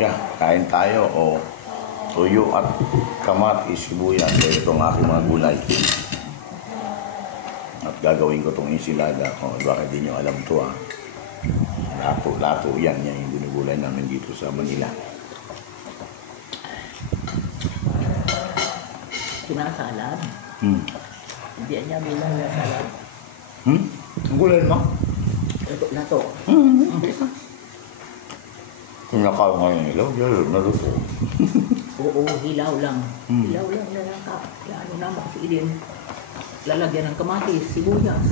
siya. Kain tayo o tuyo at kamatis, sibuyas. So itong aking mga gulay. At gagawin ko itong ensilada. O baka di nyo alam ito ah. Lato yan. Yan yung ginugulay namin dito sa Manila. Sinasalad. Hindi niya bilang na salad. Ang gulay mo? Lato. Kung nakaw ngayon ilaw, yun, naluto. Oo, hilaw lang. Hilaw lang na lang ka. Ano naman kasi din. Lalagyan ng kamatis, sibuyas.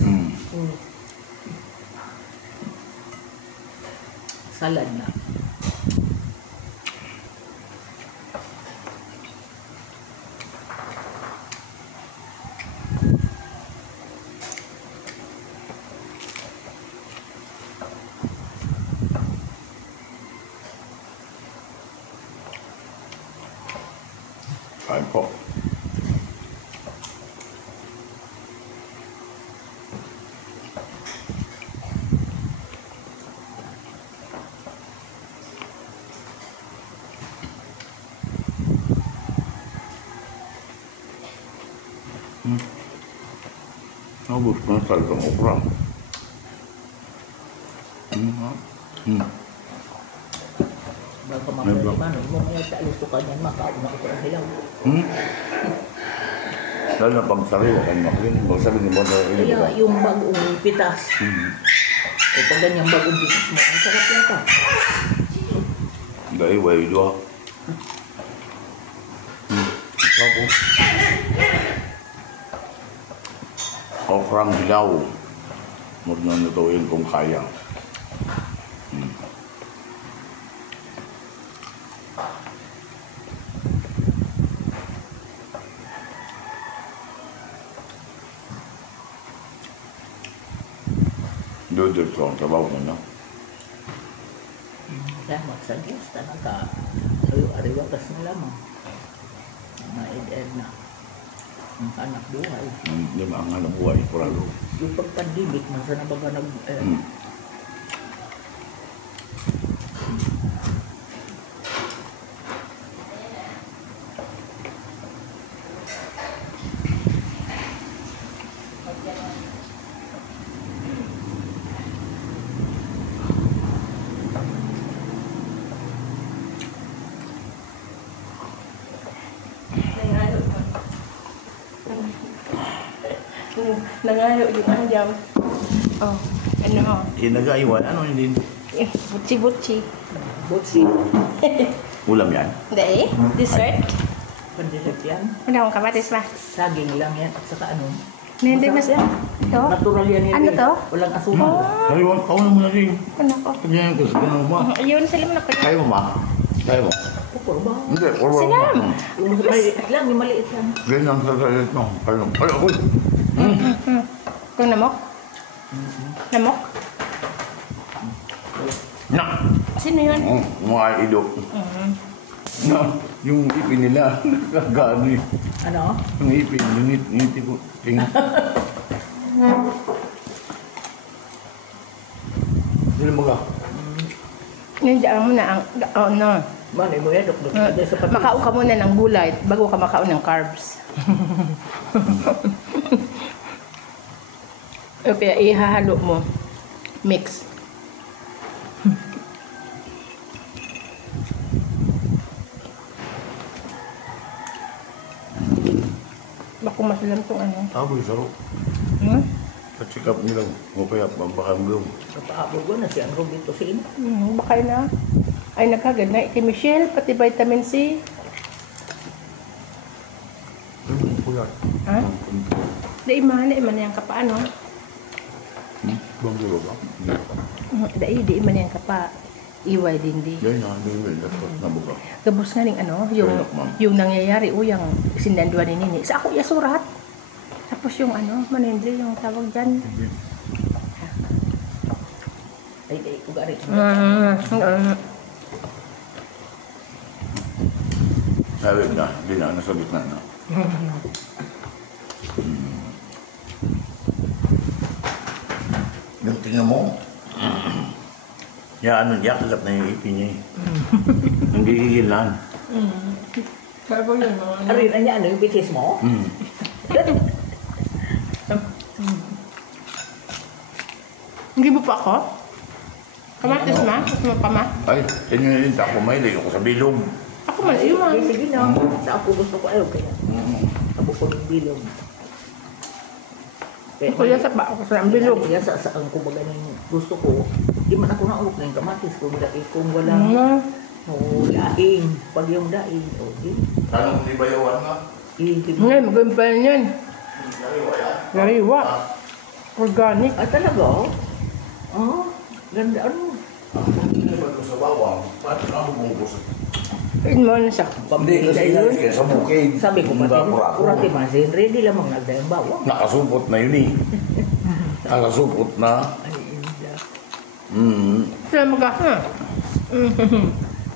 Salad na. Kain po. Nabos ko na talagang okra. Baka mamaya mo kaya taluto ka niyan, makauna ko ng hilaw. Lalo na pag sariwa kayo makinig. Pag sabi ni Bono, kaya yung bagong pitas. O pag ganyang bagong pitas mo, ang sarap yata. Dahil way doa. Ako. Okrang hilaw. Huwag na natutuin kung kaya. Doon ko ang trabaho na, no? Salamat sa Diyos, talaga. Ariwagas na lamang. Maed-ed na. Ang anak buhay. Hindi maangal ang buhay, puralo. Yung pagpandibik, masa na baga nag... Nangayo yung ang jam. Oh, ano? Hinagaiwan, ano hindi? Butsi-butsi. Butsi. Ulam yan? Hindi, dessert. Pandesert yan. Ano akong kamatis ba? Saging lang yan. At saka ano? Hindi mas yan. Ito? Natural yan. Ano to? Walang asukal. Kaliwan, kauna mo na rin. Ano ko? Kanya ko sa ganun mo. Ayun, salim na ko. Kaya mo ma? Kaya mo? Kurba. Hindi, kurba mo. Salam. Yung maliit lang, yung maliit lang. Ganyan sa salit mo. Kaya mo. Ay, ako. Kung namok? Namok? Na! Sino yun? Mga idok. Na, yung ipin nila, nakagano eh. Ano? Yung ipin, niti ko. Tingnan. Hindi mo ka. Yung dyan mo na ang... ano? Manay mo yan, dok-dok. Makaon ka muna ng gulay bago ka makaon ng carbs. Kaya ihahalo mo. Mix. Bako masalam itong ano. Aboy, sarap. Ka-check up nila. O kaya, pambakang blong. Kapaabog ko na si Anrog dito si Ina. Bakay na. Ay, nagkagad na. Kay Michelle, pati vitamin C. Pulat. Ha? Di man yung kapa, ano? Bangga ba? Di man yung kapa. Iway din di. Yan na, hindi dapat nabuka. Gabos nga ning ano, yung nangyayari o yung sindanduan ni Nini. Sa ako yasurat. Tapos yung ano, manindri yung tawag dyan. Ay, ugari. Sabi na, hindi na, nasa gitna na. Yung tingnan mo, Kalap na yung ipin niya eh. Hindi gigilan. Kaya po yun, mga ano. Arin, ano yung bitis mo? Hindi mo pa ako? Kamatis ma? Gusto mo pa ma? Ay, inyo yun, ako mahilig ako sa bilog. Ako man, iwan. Sige na. Sa ako gusto ko ayaw kaya. Ako ko ng bilog. Ako yan sa ba? Ako sa bilog. Kaya sa ang kumbaga ng gusto ko, di man ako naulok na yung kamatis kung wala. Laing. Pag yung laing, di. Anong di bayawan nga? Ngayon, magawin pa yan. Lariwa. Organic. Ah, talaga? Oh, ganda ano. Ang nilabad ko sa bawang, paano ako bungkus? Yun mo na siya. Hindi kasi yun. kaya sa bukid. Sabi ko pati, Ako. kurati masin, ready lamang nagdayang bawang. Nakasupot na yun eh. Nakasupot na. Ay, inda. Sila magkasa.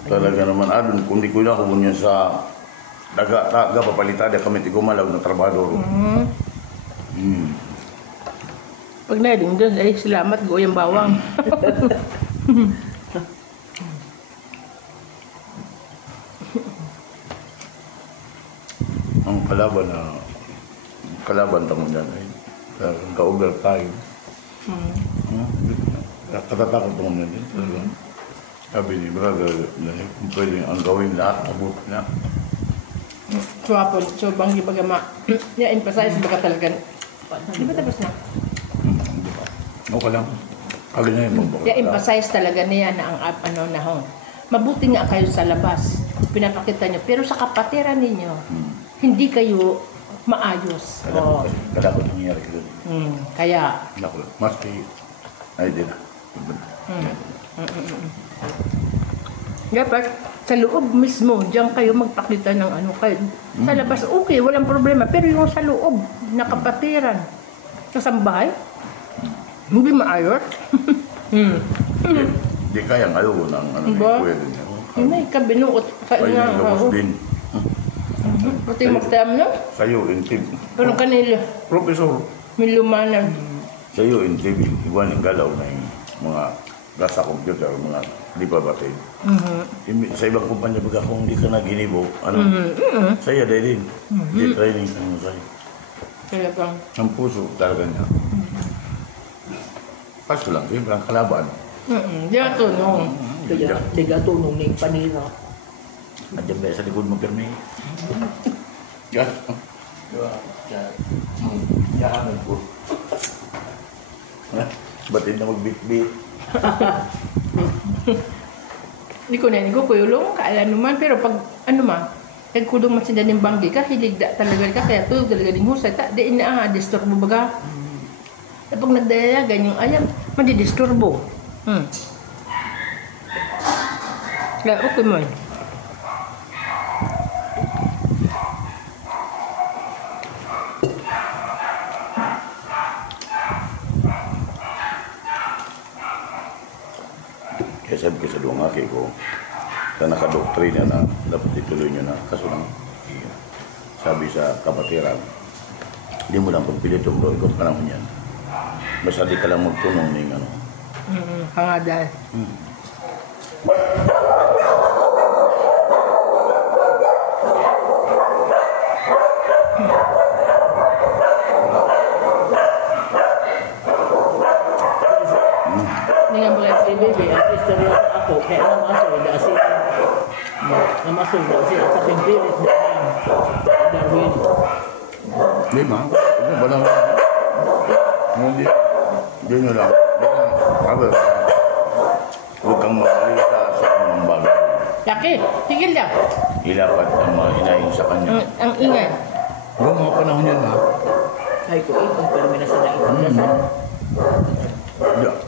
Talaga naman, adun, kung di ko na kukunin sa daga papalitada kami ti gumalaw na trabador. Pag naling doon, ay salamat, goyang bawang. Ang kalaban tamo dyan ay kaugal tayo. Katatakot tamo dyan eh. Sabi ni brother, kung pwede ang gawin lahat, abot na. So banggi baga emphasize baga talaga. Di ba tapos na? Okay lang. Agad na yung magbaka. Emphasize talaga niya na ang mabuti nga kayo sa labas. Pinapakita niyo. Pero sa kapatiran ninyo, hindi kayo maayos. Kadakot nangyayari ka doon. Kaya, Maski, ay di na. dapat sa loob mismo, diyan kayo magpakita ng ano kayo. Sa labas, okay, walang problema. Pero yung sa loob, nakapatiran, sa sambahay, hindi maayos. Di kayang ayaw ng ano Ba? ni pwede niya. Hindi, kabinuot sa Pwede inyo. labas din. Pati magtayam na. Sa'yo, intib. Pero kanila, Profesor, may lumanan. sa'yo, intib. Iwan yung galaw na yung mga gasa computer, mga di pa batid. Sa ibang kumpanya, baga kung hindi ka na ginibo, sa'yo dahil din. Di training ka mo sa'yo. Talagang. Ang puso talaga niya. Kaso lang, siyempre ang kalaban. Di ka tunong. Kaya, tiga tunong na yung panira. Andiyan ba sa likod mo, Perme? Yan. Yan. Po. Batid na magbit-bit. Hindi ko na kuyulong, kaala naman. Pero pag nagkudong masinda ng banggi ka, hiligda talaga ka, kaya tulog talaga ng husay. Di na disturbo baga. Pag nagdayagan yung ayam, madidisturbo. Kaya okay mo. Kaya sabi ko sa dungaki ko, sa nakadoktrina na dapat ituloy nyo na. Kaso lang, sabi sa kapatiran, hindi mo lang pagpilit yung bro, ikot ka naman yan. Basta di ka lang magtunong ng ano. Hangadal. Hindi nga ba Si Bebe, ang istorya sa ako, kaya namasoy na siya. Namasoy na siya sa pimpilit na Darwin. Di ma, ito ba lang? Hindi nyo lang. Sabi, huwag kang mahalil sa mga bagay. Laki, tigil lang. Ilapat ang mga hinahin sa kanya. Ang ingay. Huwag mga panahon yan ha. Ay ko, itong permina sa naipagdasan.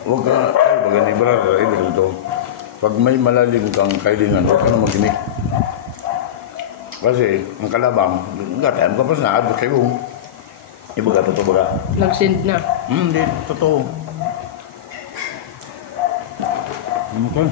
Huwag ka, ay, pag hindi brother, ibig ito. Pag may malalim kang kailangan, huwag ka na mag-imik. Kasi, ang kalabang, gatayam ka pa sa naadot kayo. Iba ka, totoo ba ka? Nag-send na. Hindi, totoo. Ano ka?